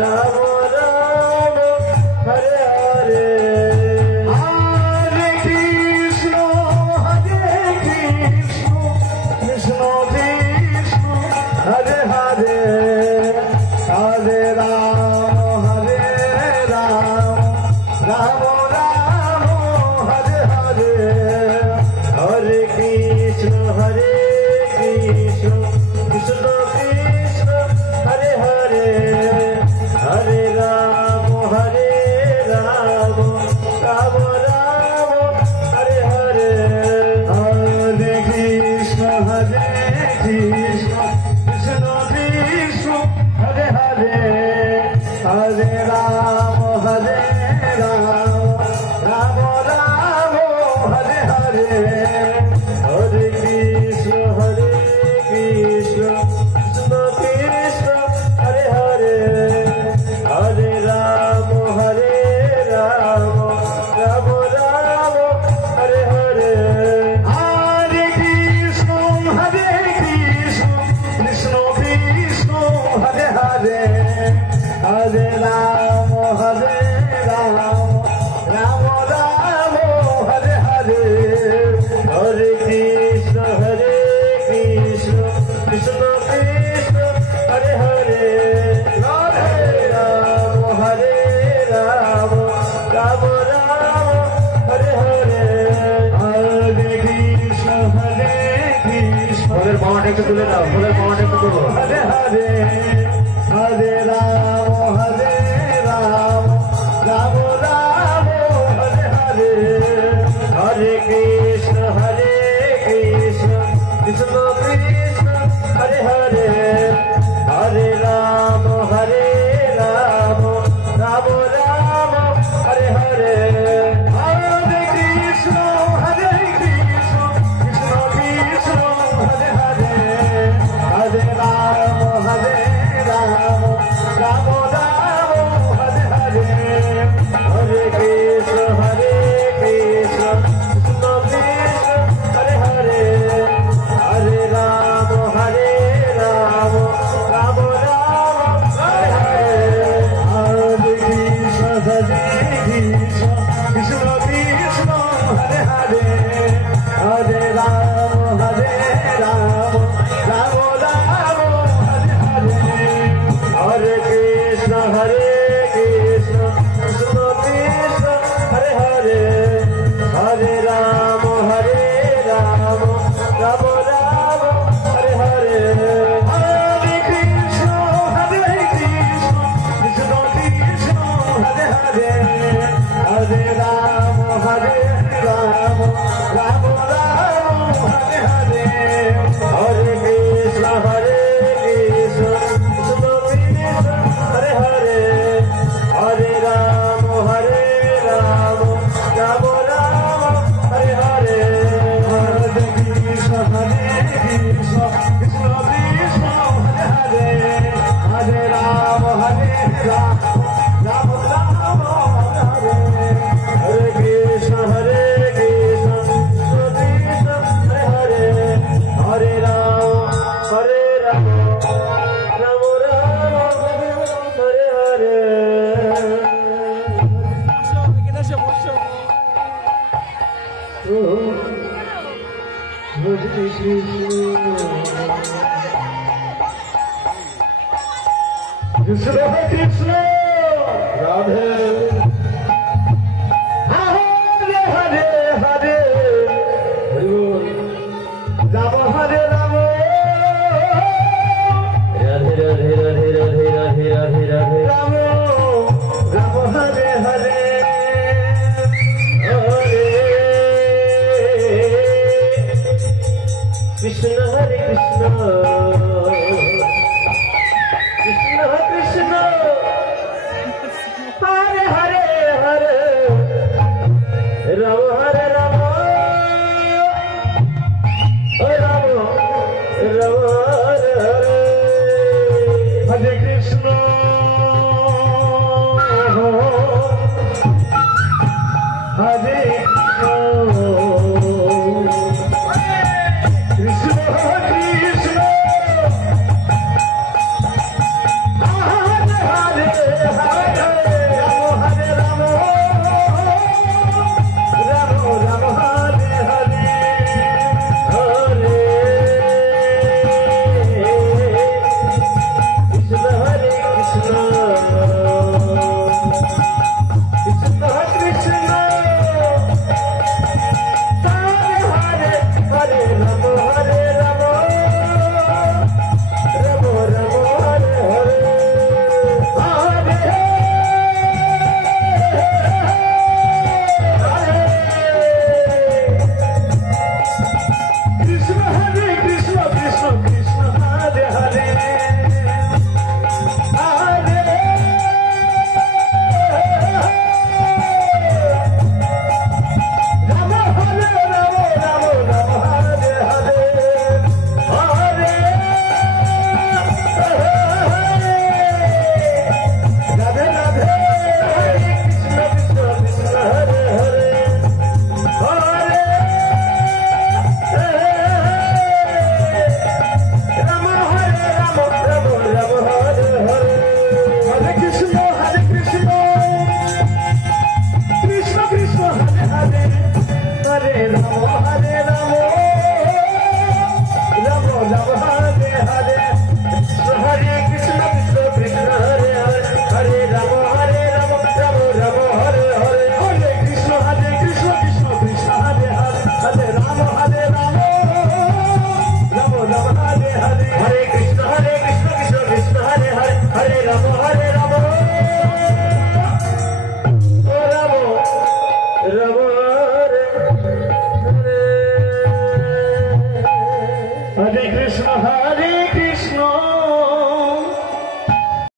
राम राम हरे हरे हरे हरे हरे राम राम राम हरे हरे हरे कृष्ण कृष्ण कृष्ण हरे हरे हरे राम राम राम हरे हरे हरे कृष्ण कृष्ण कृष्ण कृष्ण हरे हरे हरे राम राम राम हरे हरे हरे कृष्ण कृष्ण कृष्ण हरे हरे हरे राम राम राम हरे हरे हरे कृष्ण कृष्ण कृष्ण हरे हरे हरे राम राम राम हरे हरे हरे कृष्ण कृष्ण कृष्ण कृष्ण हरे हरे राधे राम राम राम हरे हरे हरे कृष्ण फुलेर पाওয়াটা একটু তুলে দাও फुलेर पाওয়াটা একটু তুলো हरे हरे हरे राम राम राम हरे हरे हरे कृष्ण कृष्ण कृष्ण कृष्ण हरे हरे हरे राम राम राम हरे हरे हरे कृष्ण कृष्ण कृष्ण हरे हरे हरे राम राम राम हरे हरे हरे कृष्ण कृष्ण कृष्ण हरे हरे हरे राम राम राम हरे हरे हरे कृष्ण कृष्ण कृष्ण हरे हरे हरे राम राम राम हरे हरे हरे कृष्ण कृष्ण कृष्ण कृष्ण हरे हरे हरे राम राम राम हरे हरे हरे कृष्ण कृष्ण कृष्ण हरे हरे हरे राम राम राम हरे हरे हरे कृष्ण कृष्ण कृष्ण कृष्ण हरे हरे हरे राम राम राम हरे हरे हरे कृष्ण कृष्ण कृष्ण कृष्ण हरे हरे हरे राम राम राम हरे हरे हरे कृष्ण कृष्ण कृष्ण हरे हरे हरे राम राम राम हरे हरे हरे कृष्ण कृष्ण राधे